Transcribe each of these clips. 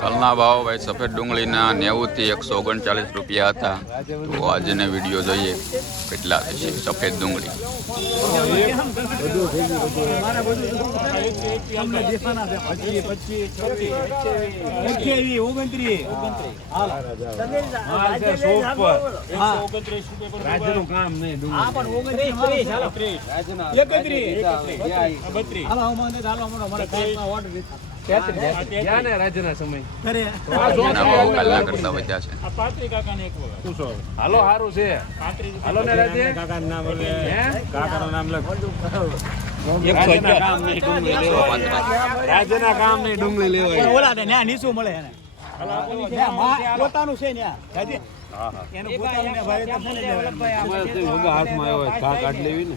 કલના ભાવ ભાઈ સફેદ ડુંગળીના 90 થી 139 રૂપિયા હતા. તો આજનો વિડીયો જોઈએ કેટલા છે સફેદ ડુંગળી. રાજના સમય કલના કરતા વધ્યા છે. હાલો હારું છે. હાલો ને રાજે કાકાનું નામ લખ. રાજના કામ નહીં ડુંગળી લેવાય. ઓલા ને ન્યા નીચું મળે એને પોતાનું છે ન્યા રાજે એનું પોતાનું ને ભાઈ તો ને હાથમાં આવ્યો ઘા કાઢ લેવી ને.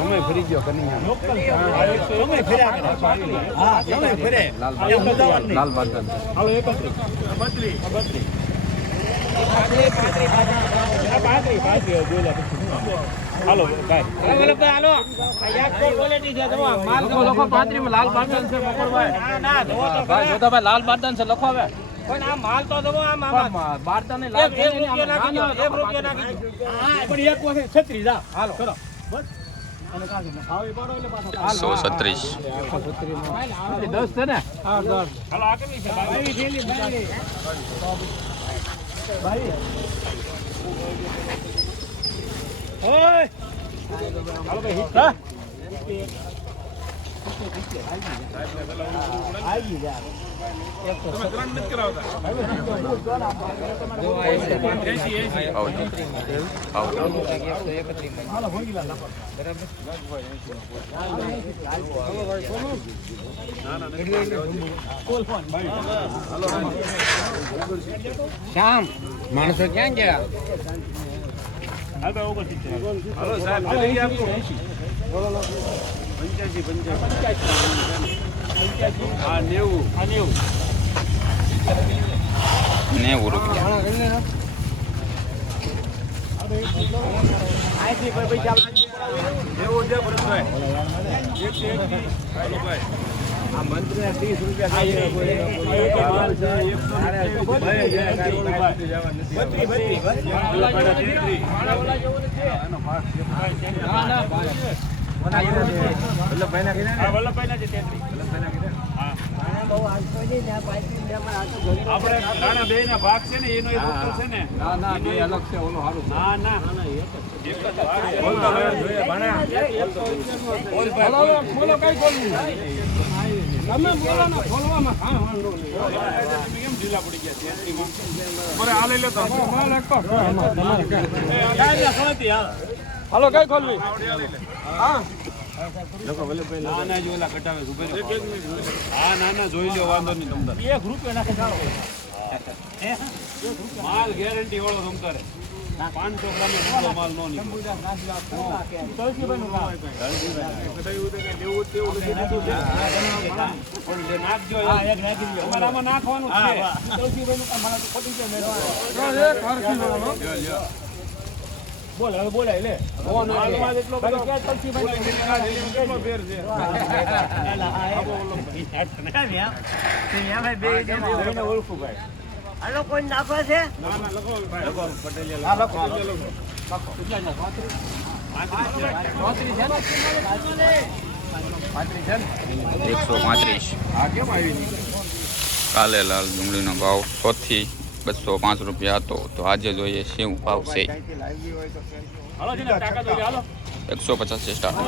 અમે ફરી ગયો લાલ બાદન હાલો લાલ બાદન છે લાલ બાદન છે લખો હવે. પણ આ માલ તો દવો આમ બારતા ને લાલ 1 રૂપિયા નાખી દો 1 રૂપિયા નાખી દો. હા પણ એક વખત 36 જા હાલો કરો બસ અને કાઢી લે આવી પાડો એટલે પાછો 136 10 છે ને હા 10 હાલો આ કેટલી છે ભાઈ થેલી ભાઈ ઓય હાલો ભાઈ હા આવી જા તમે ત્રણ નથી કરાવતા શ્યામ માણસો ક્યાં ગયા? હાલો સાહેબ જલ્દી આપો 90 રૂપિયા. આ મંત્રી 30 આપણે બે ના ભાગ છે ને એનો એક છે ને ના બે અલગ છે ઓલો હારું. ના ના બોલો કઈ બોલવું તમે બોલો ને બોલવામાં કેમ ઢીલા પડી ગયા આ લઈ લો તો હાલો કઈ ખોલવી? હા ના જો ઓલા કટાવે હા ના જોઈ લ્યો વાંધો નહીં તમતારે 1 રૂપિયા નાખે ચાલો માલ ગેરંટી વાળો તમતારે 500 ગ્રામે માલ નો નીકળે નાખજો આમાં નાખવાનું છે. બોલ હવે બોલાય લે એટલો બધો કેટલો ફેર છે. ઓળખું ભાઈ હાલો કોઈ નાખવા છે ના ના લખો પટેલ લખો 135. કાલે લાલ ડુંગળીનો ભાવ 100 થી 205 રૂપિયા હતો. તો આજે જોઈએ શું ભાવ છે. 150 સ્ટાર્ટ.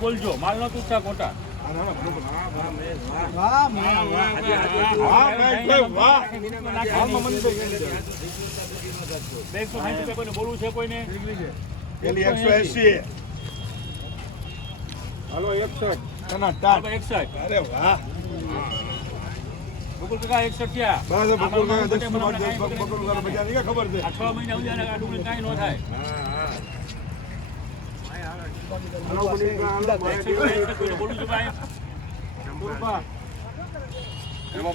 બોલજો માલ નો તું ખોટા બોલવું છે કોઈને 180. હાલો 61. અરે વાહ બકુલ કાકા 61 બસ બકુલ કાકા 10 બકુલ કાકા બજાર ની ખબર છે. 6 મહિના સુધી આ ડુંગળી કાઈ નો થાય. હાલો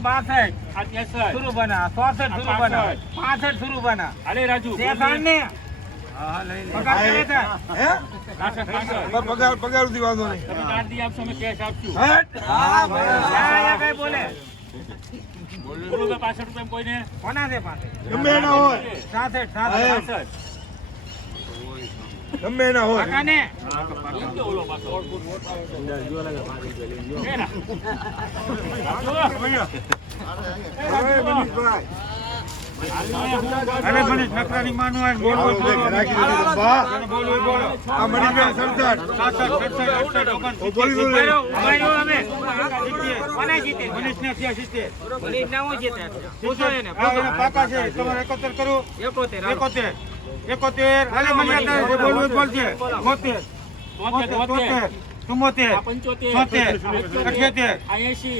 62 शुरू बना 64 शुरू बना 65 शुरू बना अरे राजू ने पगार करे था પગાર ઉધી વાંધો નહીં તમે કાઢ દી આપશો અમે કેશ આપશું હા ભાઈ કઈ બોલે બોલો કે 65 રૂપિયા કોઈને કોના છે પાસે ગમે એના હોય 66 ગમે એના હોય કાકાને અરે મને નકરાની માનવા બોલો આ મણીબેન સરદાર પાકા છે તમારે 71 કરો 71 અરે મને બોલવું બોલજે 72 74 75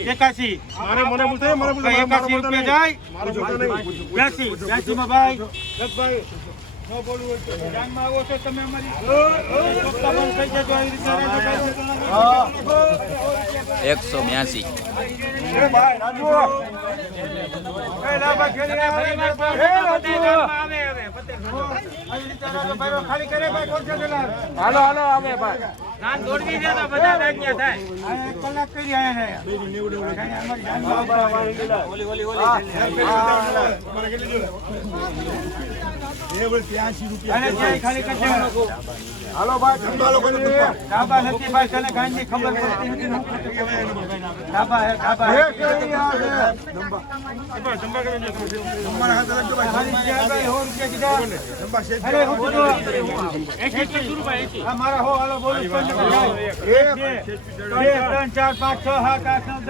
81 મારે મને બોલતા મારે બોલતા 81 રૂપિયા જાય મારે જોતા નહીં 82 માં ભાઈ ભાઈ નો બોલવું હોય તો ધ્યાનમાં આવો છો તમે અમારી બંધ થઈ જજો આવી રીતે 182. એ ભાઈ રાજુ એ લાબા ખેલી આવે આવે હવે પતે આવી રીતે ભાઈ ખાલી કરે ભાઈ કોણ છે પેલા હાલો આવે ભાઈ નાન દોડવી દે તો બધા રાજ્ય થાય આ 1 કલાક કરી આયા ને અમારી જાનમાં ઓલી મને કેટલી જોડે એ બોલ 83 રૂપિયા અને જે ખાલી કરશે હાલો ભાઈ ધંધા લોકોને ધંધા ડાબા નથી ભાઈ તને ગાંધી ખબર પડતી નથી ડાબા હે ડાબા હે તમારા હાથ રાખજો ભાઈ ભાઈ 100 રૂપિયા દીધા ધંધા શેઠ અરે હું તો 80 રૂપિયા 80 આ મારા હો હાલો બોલ 1 2 3 4 5 6 7 8 9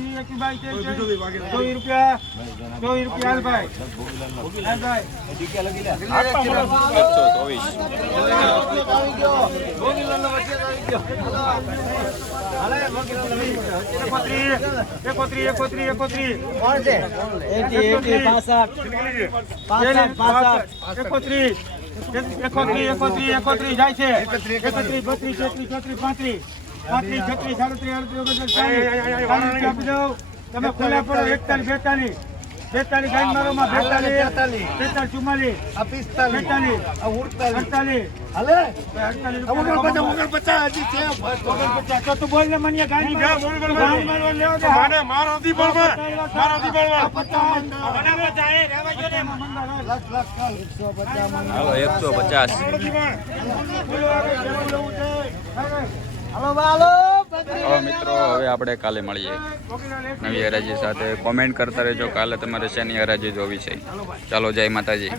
10 11 12 13 14 15 16 રૂપિયા હાલ ભાઈ 31 જાય છે 31 32 33 34 35 તમે ખોલા પડો 41 42 ગાઈન મારો માં 42 44 45 હાલે 49 હજી છે તો તું બોલ ને મને ગાડી લેવો દે મારો દી બોલવા હાલો 150. હવે મિત્રો હવે આપણે કાલે મળીએ નવી હરાજી સાથે. કોમેન્ટ કરતા રહેજો કાલે તમારે શેની હરાજી જોવી છે. ચાલો જય માતાજી.